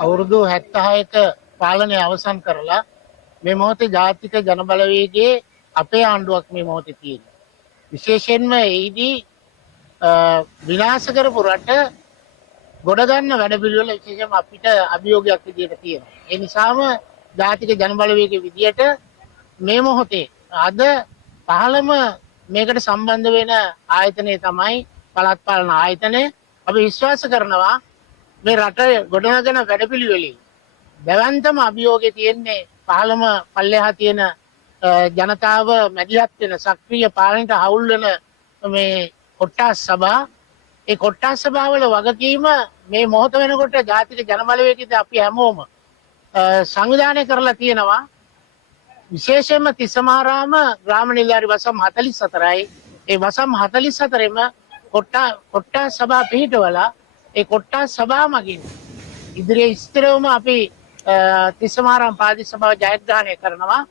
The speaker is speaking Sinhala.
අවුරුදු 76ක පාලනය අවසන් කරලා මේ මොහොතේ ජාතික ජනබලවේගයේ අපේ ආණ්ඩුවක් මේ මොහොතේ තියෙනවා. විශේෂයෙන්ම එහිදී විනාශ කරපු රට ගොඩ ගන්න වැඩපිළිවෙල විශේෂයෙන්ම අපිට අභියෝගයක් විදියට තියෙනවා. ඒ නිසාම ජාතික ජනබලවේගයේ විදියට මේ මොහොතේ අද පහළම මේකට සම්බන්ධ වෙන ආයතනය තමයි පළාත් පාලන ආයතනය. අපි විශ්වාස කරනවා මේ රට ගොඩනගන වැඩපිළිවෙලින් දැවැන්තම අභියෝගය තියෙන්නේ පහළම පල්ලෙහා තියෙන ජනතාව මැදිහත් වෙන සක්‍රීය පාලනයට හවුල් වෙන මේ කොට්ටාස් සභා. ඒ කොට්ටාස් සභාවල වගකීම මේ මොහොත වෙනකොට ජාතික ජනබලවේගයේදී අපි හැමෝම සංවිධානය කරලා තියෙනවා. විශේෂයෙන්ම තිස්සමාරාම ග්‍රාම නිලධාරි වසම් 44යි. ඒ වසම් 44ෙම කොට්ටාස් සභා පිහිටවලා ඒ කොට්ටාස් සභා මගින් ඉදිරියේ ස්ථිරවම අපි තිස්සමාරාම පාදිසභාව ජයග්‍රහණය කරනවා.